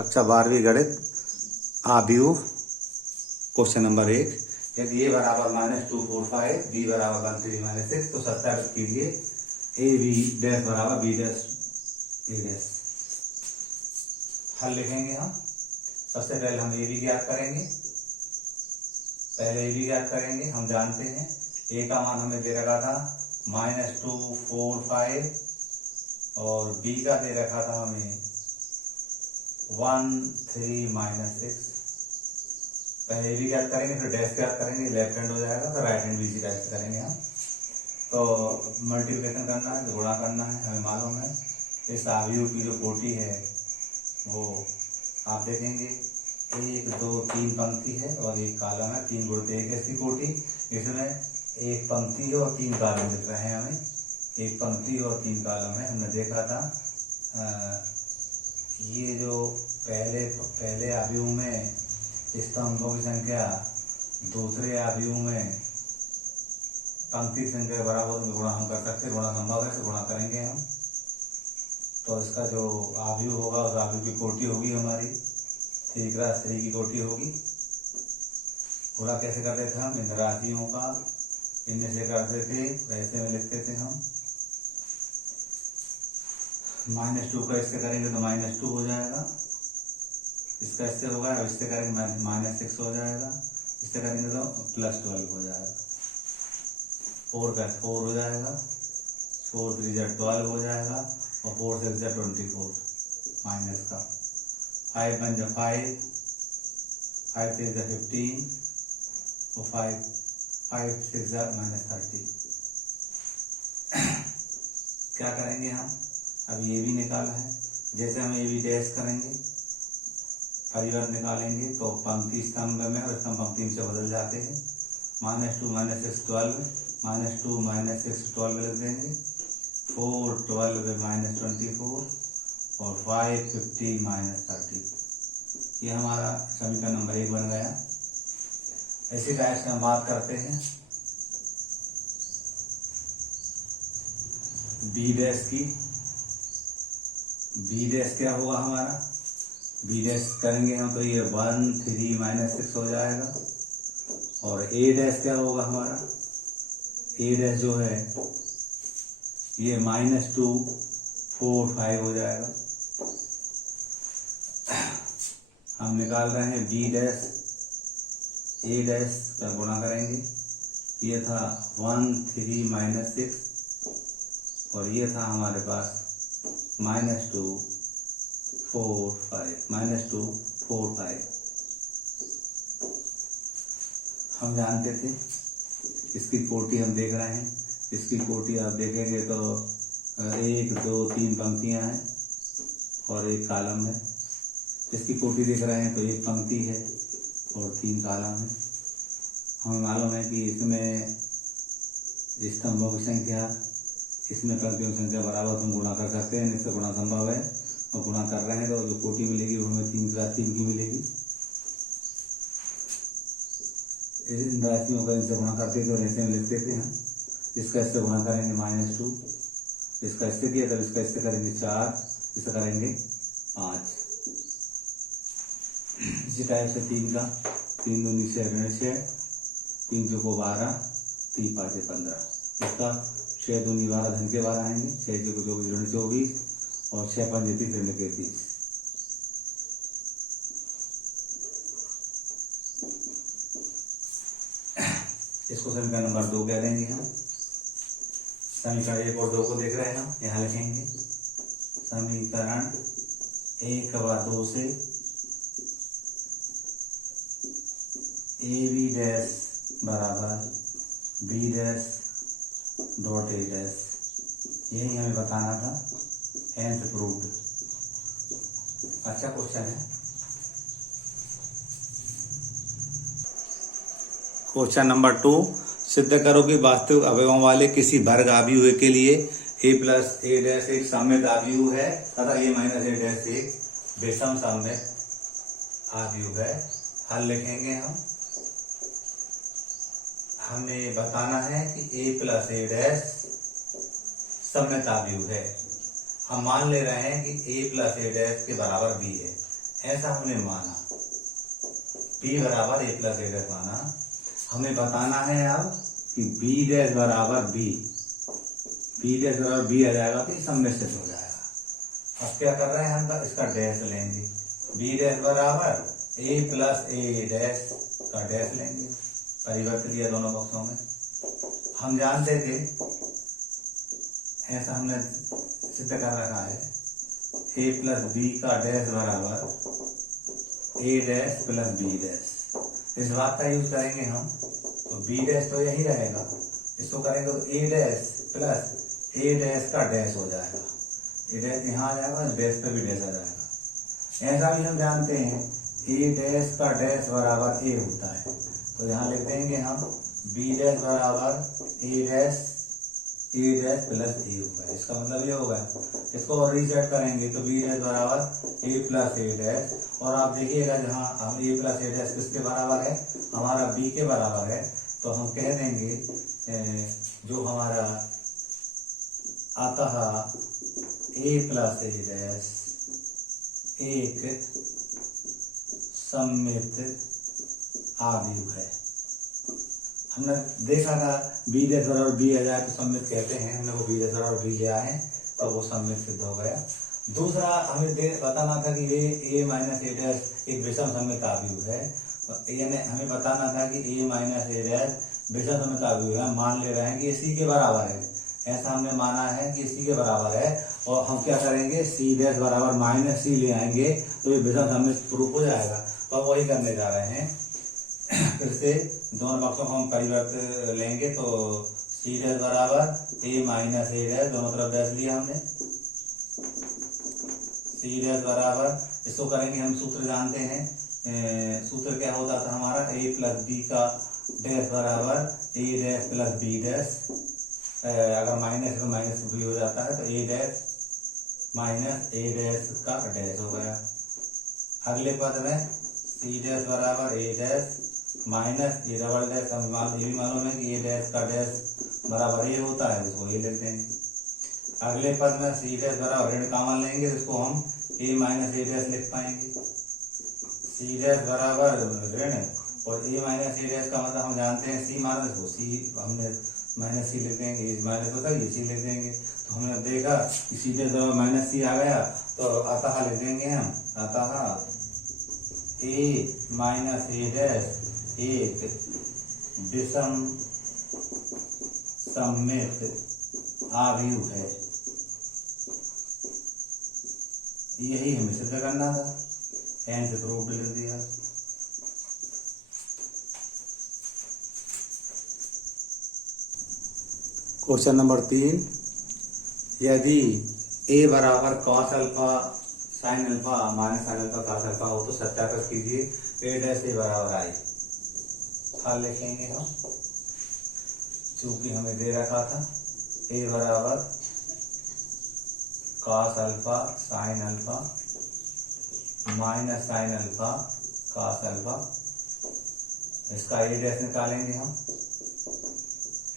कक्षा 12वीं गणित आव्यूह क्वेश्चन नंबर 1। यदि a बराबर -245 b बराबर 1 3 -6 तो सत्यापित कीजिए a b डैश बराबर b डैश a डैश। हल लिखेंगे हम। सबसे पहले हम a b ज्ञात करेंगे। हम जानते हैं a का मान हमें दे रखा था -245 और b का दे रखा था हमें 1 3 -6। पहले ए बी ज्ञात करेंगे, फिर डैश ज्ञात करेंगे, लेफ्ट हैंड हो जाएगा, फिर राइट हैंड भी इसी टाइप से करेंगे हम। तो मल्टीप्लिकेशन करना है, गुणा करना है, हमें मालूम है। इस आव्यूह की जो कोटि है वो आप देखेंगे 1 2 3 पंक्ति है और एक कालम है। 3 गुणित 1 है इसकी कोटि। इसमें एक पंक्ति है और 3 कालम दिख रहे हैं हमें। एक पंक्ति और 3 कालम है। हमने देखा था ये जो पहले आव्यूह में स्तंभों की संख्या दूसरे आव्यूह में पंक्ति संख्या के बराबर में गुणा हम कर सकते हैं। गुणा संभव है तो गुणा करेंगे हम। तो इसका जो आव्यूह होगा उस आव्यूह की कोटि होगी हमारी 3 × 3 की कोटि होगी। गुणा कैसे करते थे हम? इन राशियों का इनमें से करते थे, ऐसे में लिखते थे हम। -2 का इससे करेंगे तो -2 हो जाएगा। इसका इससे होगा, अब इससे करेंगे -6 हो जाएगा। इससे करेंगे तो +12 हो जाएगा। 4 का 4 हो जाएगा। 4 3 12 हो जाएगा और 4 6 24 माइनस का 5 1 5 5 3 15 और 5 6 -30। क्या करेंगे हम? अब ये भी निकाला है। जैसे हम ये भी डैश करेंगे, परिवर्त निकालेंगे तो पंक्ति स्तंभ में और स्तंभ पंक्ति में से बदल जाते हैं। -2 -6 12 -2 -6 12 लिख देंगे। 4 12 -24 और 5 15 -30। ये हमारा समीकरण नंबर 1 बन गया। ऐसी टाइप से हम बात करते हैं बी डैश की। बी डैश क्या होगा हमारा? बी डैश करेंगे हम तो ये 1 3 -6 हो जाएगा। और ए डैश क्या होगा हमारा? ए डैश जो है ये -2 4 5 हो जाएगा। हम निकाल रहे हैं बी डैश ए डैश का गुणा करेंगे। ये था 1 3 -6 और ये था हमारे पास -2 4 5 हम जानते थे। इसकी कोटि हम देख रहे हैं। इसकी कोटि आप देखेंगे तो 1 2 3 पंक्तियां हैं और एक कालम है। इसकी कोटि देख रहे हैं तो एक पंक्ति है और 3 कालम है। हमें मालूम है कि इसमें स्तंभों की संख्या, इसमें पंक्तियों की संख्या बराबर हम गुणा कर सकते हैं। इससे गुणा संभव है और गुणा कर रहे हैं तो जो कोटि मिलेगी वो हमें 3 × 3 की मिलेगी। इन राशियों का इनसे गुणा करते थे और ऐसे में लिखते थे हम। इसका इससे गुणा करेंगे -2, इसका इससे किया तब इसका इससे करेंगे 4, इससे करेंगे 5। इसी टाइप से 3 का 3 दूनी 6 6 3 चौको 12 3 5 15। इसका 6 दूनी 12 धन के 12 आएंगे। 6 चौको 24 24 और 6 5 30 इसको समीकरण नंबर 2 कह देंगे हम। समीकरण 1 और 2 को देख रहे हैं हम। यहाँ लिखेंगे समीकरण 1 व 2 से ए बी डैश बराबर B dash dot A dash. यही हमें बताना था। Hence proved. अच्छा क्वेश्चन है। क्वेश्चन नंबर 2, सिद्ध करो कि वास्तविक अवयवों वाले किसी वर्ग आव्यूह के लिए a + a डैश एक सममित आव्यूह है तथा a - a डैश एक विषम सममित आव्यूह है। हल लिखेंगे हम। हमें बताना है कि a + a डैश सममित आव्यूह है। हम मान ले रहे हैं कि a + a डैश के बराबर b है। ऐसा हमने माना, बी बराबर ए प्लस ए डैश माना। हमें बताना है अब कि बी डैश बराबर बी, बी डैश बराबर बी आ जाएगा तो ये सम्मिश्रित हो जाएगा। अब क्या कर रहे हैं हम, इसका डैश लेंगे, बी डैश बराबर ए प्लस ए डैश का डैश लेंगे, परिवर्तित किया दोनों पक्षों में। हम जानते थे, ऐसा हमने सिद्ध कर रखा है, ए प्लस बी का डैश बराबर A dash plus B dash. इस बात का यूज करेंगे हम, तो बी डैश तो यही रहेगा, इसको करेंगे तो A dash plus A dash का डैश हो जाएगा, ए डैश यहाँ आ जाएगा, डैश पे भी डैश आ जाएगा। ऐसा भी हम जानते हैं ए डैश का डैश बराबर ए होता है, तो यहाँ लिख देंगे हम बी डैश बराबर ए डैश प्लस ए होगा। इसका मतलब ये होगा, इसको और रीसेट करेंगे तो बी डैश बराबर ए प्लस ए डैश। और आप देखिएगा जहाँ हम ए प्लस ए डैश किसके बराबर है, हमारा बी के बराबर है, तो हम कह देंगे जो हमारा अतः ए प्लस ए डैश एक सममित आव्यूह है। हमने देखा था बी डैश बराबर बी आ जाए तो सममित कहते हैं, हमने वो बी डैश बराबर बी लिया है तो वो सममित सिद्ध हो गया। दूसरा हमें बताना था कि ए माइनस ए डैश एक विषम सममित आव्यूह है, यानी हमें बताना था कि ए माइनस ए डैश विषम सममित आव्यूह है। मान ले रहे हैं कि इसी के बराबर है, ऐसा हमने माना है कि इसी के बराबर है, और हम क्या करेंगे सी डैश बराबर माइनस सी ले आएंगे तो ये विषम सममित प्रूफ हो जाएगा। तो वही करने जा रहे हैं, फिर से दोनों पक्षों को हम परिवर्तित लेंगे, तो सी डैश बराबर ए माइनस ए डैश, दोनों तरफ डैश लिया हमने, सी डैश बराबर, इसको करेंगे हम सूत्र जानते हैं, सूत्र क्या होता था हमारा, ए प्लस बी का डैश बराबर A dash plus B dash, अगर माइनस तो माइनस भी हो जाता है, तो A dash minus A dash का डैश हो गया। अगले पद में सी डैश बराबर A dash minus A double dash, हम ये भी मालूम है कि ए डैश का डैश बराबर ए होता है, इसको ए लिख देंगे। अगले पद में सी डैश बराबर ऋण कॉमन लेंगे, इसको हम ए माइनस ए डैश लिख पाएंगे, सी डैश बराबर ऋण, और ए माइनस ए डैश का मतलब हम जानते हैं सी माइनस हो, सी हमने माइनस सी लिख देंगे, ए माइनस होता है ये सी लिख देंगे। तो हमने देखा कि सी डैश बराबर माइनस सी आ गया, तो अतः लिख देंगे हम, अतः ए माइनस ए डैश एक विषम सममित आव्यूह है। यही हमें सिद्ध करना था, एन से प्रूफ लिख दिया। क्वेश्चन नंबर 3, यदि ए बराबर cos alpha sine alpha minus sine alpha cos alpha हो तो सत्यापित कीजिए ए डैश ए बराबर आई। हल लिखेंगे हम, चूंकि हमें दे रखा था ए बराबर cos alpha sine alpha minus sine alpha cos alpha, इसका ए डैश निकालेंगे हम।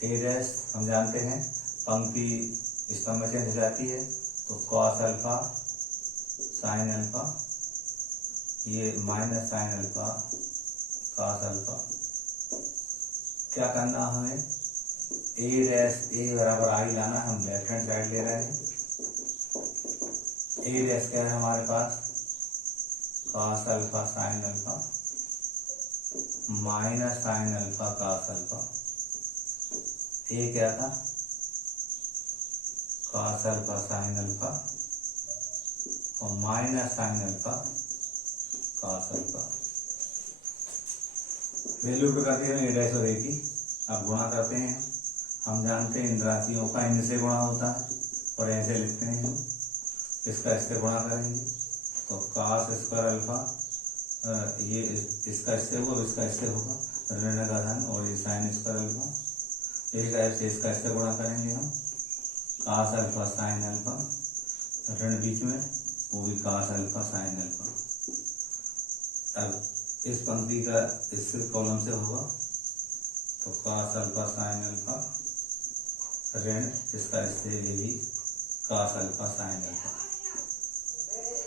ए डैश हम जानते हैं पंक्ति स्तंभ में चेंज हो जाती है, तो कॉस अल्फा साइन अल्फा, ये minus sine alpha cos alpha. क्या करना हमें, ए डैश ए बराबर आई लाना, हम लेफ्ट हैंड साइड ले रहे हैं। ए डैश क्या है हमारे पास, cos alpha sine alpha minus sine alpha cos alpha. A क्या था, कॉस अल्फा साइन अल्फा और minus sine alpha cos alpha. Value put करते हैं ए डैश और ए की, अब गुणा करते हैं। हम जानते हैं इन राशियों का इनसे गुणा होता है, और ऐसे लिखते हैं हम, इसका इससे गुणा करेंगे तो कॉस स्क्वायर अल्फा, ये इसका इससे होगा, इसका इससे होगा, ऋण का धन, और ये साइन स्क्वायर अल्फा, इसका इससे गुणा करेंगे हम, कॉस अल्फा साइन अल्फा, ऋण बीच में, वो भी कॉस अल्फा साइन अल्फा। अब इस पंक्ति का इस कॉलम से होगा तो कॉस अल्फा साइन अल्फा ऋण इसका इससे, ये भी कॉस अल्फा साइन अल्फा।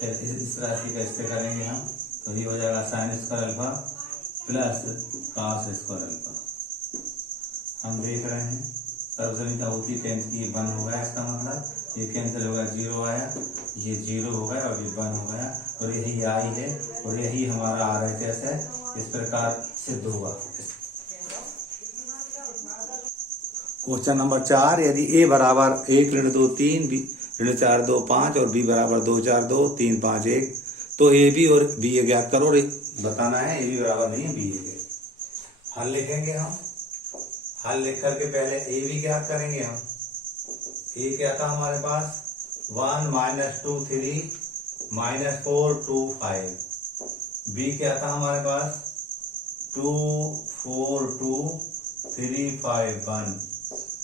फिर इस राशि का इससे करेंगे हम, तो ये हो जाएगा sine square alpha plus cos square alpha. हम देख रहे हैं सर्वसमीकरण होती है 10 की 1 हो गया, इसका मतलब ये कैंसिल हो गया, 0 आया, ये 0 हो गया और ये 1 हो गया और यही आई है और यही हमारा RHS है। इस प्रकार सिद्ध होगा। क्वेश्चन नंबर 4, यदि a बराबर 1 ऋण 2 3 b ऋण 4 2 5 और b बराबर 2 4 2 3 5 1 तो AB और BA ज्ञात करो। बताना है AB बराबर नहीं है BA के। हल लिखेंगे हम, हल लिख करके पहले AB ज्ञात करेंगे हम। A क्या था हमारे पास 1 -2 3 -4 2 5। B क्या था हमारे पास 2 4 2 3 5 1।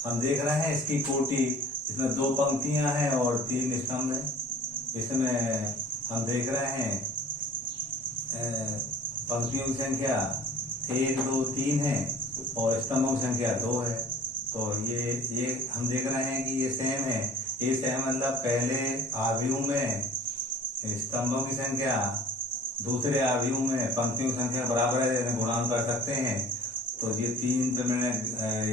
हम देख रहे हैं इसकी कोटि, इसमें 2 पंक्तियां हैं और 3 स्तंभ हैं। इसमें हम देख रहे हैं पंक्तियों की संख्या 1 2 3 है और स्तंभों की संख्या 2 है। तो ये हम देख रहे हैं कि ये सेम है। ये सेम मतलब पहले आव्यूह में स्तंभों की संख्या, दूसरे आव्यूह में पंक्तियों की संख्या बराबर है, गुणा कर सकते हैं। तो ये 3 पे मैंने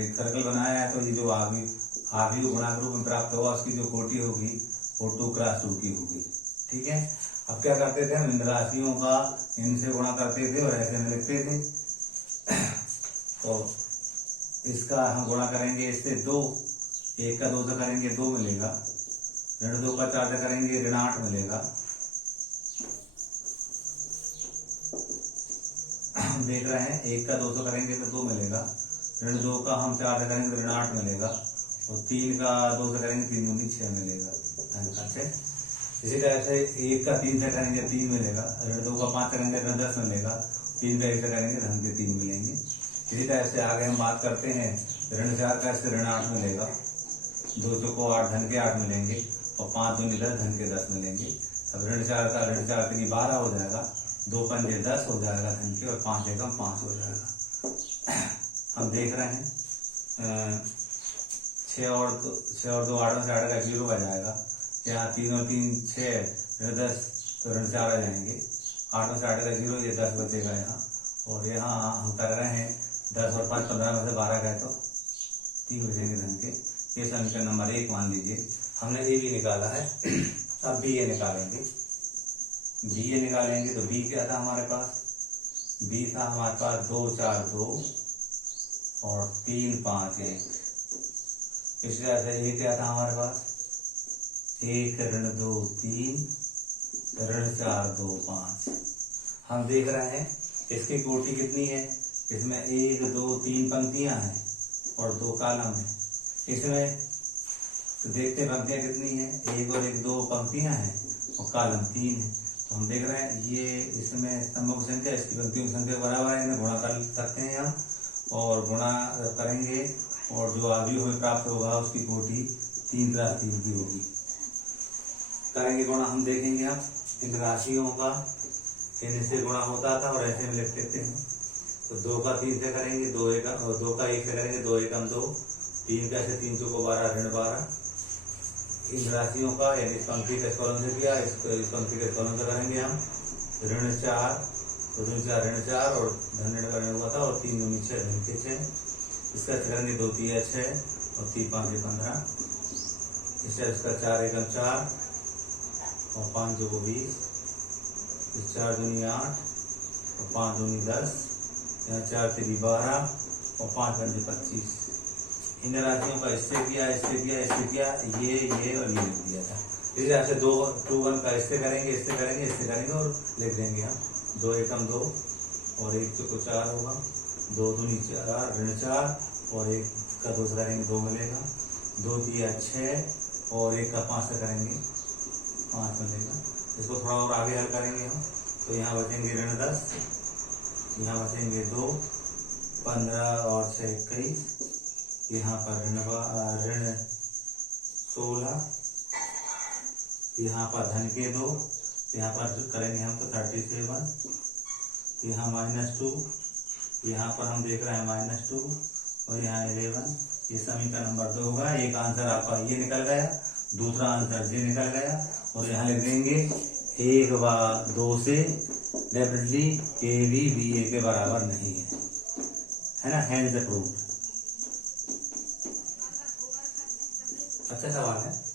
एक सर्कल बनाया है, तो ये जो आव्यूह गुणा के रूप में प्राप्त होगा उसकी जो कोटि होगी वो 2 × 2 की होगी। ठीक है। अब क्या करते थे हम इन राशियों का इनसे गुणा करते थे और ऐसे में लिखते थे। तो इसका हम गुणा करेंगे इससे 2, 1 का 2 से करेंगे 2 मिलेगा, ऋण 2 का 4 से करेंगे ऋण 8 मिलेगा। हम देख रहे हैं 1 का 2 से करेंगे तो 2 मिलेगा, ऋण 2 का हम 4 से करेंगे तो ऋण 8 मिलेगा और 3 का 2 से करेंगे 3 दूनी 6 मिलेगा। इसी तरह से 1 का 3 से करेंगे 3 मिलेगा, ऋण 2 का 5 करेंगे ऋण 10 मिलेगा, 3 का 1 से करेंगे धन के 3 मिलेंगे। इसी तरह से आगे हम बात करते हैं ऋण 4 का इससे ऋण 8 मिलेगा, 2 चौको 8 धन के 8 मिलेंगे और 5 दूनी 10 धन के 10 मिलेंगे। अब ऋण 4 का ऋण 4 3 12 हो जाएगा, 2 पंजे 10 हो जाएगा धन के और 5 एकम 5 हो जाएगा। हम देख रहे हैं 6 और 2 8 से 8 का 0 आ जाएगा। यहाँ 3 और 3 6 ऋण 10 तो ऋण 4 आ जाएंगे, 8 में से 8 का 0 ये 10 बचेगा यहाँ। और यहाँ हम कर रहे हैं 10 और 5 15 में से 12 गए तो 3 बचेंगे धन के। ये समीकरण नंबर 1 मान लीजिए। हमने ए भी निकाला है, अब बी ए निकालेंगे। बी ए निकालेंगे तो बी क्या था हमारे पास, बी था हमारे पास 2 4 2 और 3 5 1। इस तरह से ए क्या था हमारे पास 1 ऋण 2 3 ऋण 4 2 5। हम देख रहे हैं इसकी कोटि कितनी है, इसमें 1 2 3 पंक्तियां हैं और 2 कॉलम है। इसमें तो देखते पंक्तियां कितनी है, 1 और 1 2 पंक्तियां हैं और कॉलम 3 है। तो हम देख रहे हैं ये इसमें स्तंभों की संख्या इसकी पंक्तियों की संख्या बराबर है, इन्हें गुणा कर सकते हैं हम और गुणा करेंगे और जो आव्यूह हमें प्राप्त होगा उसकी कोटि 3 × 3 की होगी। करेंगे गुणा, हम देखेंगे हम इन राशियों का इनसे गुणा होता था और ऐसे में लिख लेते हैं। तो 2 का 3 से करेंगे 2 का 1 से करेंगे 2 एकम 2, 3 का से 3 चौको 12 ऋण 12। इन राशियों का यानी इस पंक्ति के कॉलम से किया, इस पंक्ति के कॉलम से करेंगे हम ऋण 4 तो ऋण 4 ऋण 4 और धन ऋण करने हुआ था और 3 दूनी 6 धन के 6। इसका करेंगे 2 3 6 और 3 5 15। इससे इसका 4 एकम 4 और 5 चौको 20, 4 दूनी 8 और 5 दूनी 10, यहाँ 4 3 12 और 5 पंजे 25। इन राशियों का इससे किया इससे किया इससे किया, ये और ये लिख दिया था। इस तरह से 2 2 1 का इससे करेंगे इससे करेंगे इससे करेंगे और लिख देंगे हम 2 एकम 2 और 1 चौको 4 होगा, 2 दूनी 4 ऋण 4 और 1 का 2 से करेंगे 2 मिलेगा, 2 3 6 और 1 का 5 से करेंगे 5 मिलेगा। इसको थोड़ा और आगे हल करेंगे हम तो यहाँ बचेंगे ऋण 10, यहाँ बचेंगे 2 15 और 6 21, यहाँ पर ऋण 16, यहाँ पर धन के 2, यहाँ पर करेंगे हम तो 37, यहाँ -2, यहाँ पर हम देख रहे हैं -2 और यहाँ 11। ये समीकरण नंबर 2 होगा। एक आंसर आपका ये निकल गया, दूसरा आंसर ये निकल गया और यहाँ लिख देंगे 1 व 2 से डेफिनेटली ए बी ए के बराबर नहीं है ना, हैंज प्रूव्ड। अच्छा सवाल है।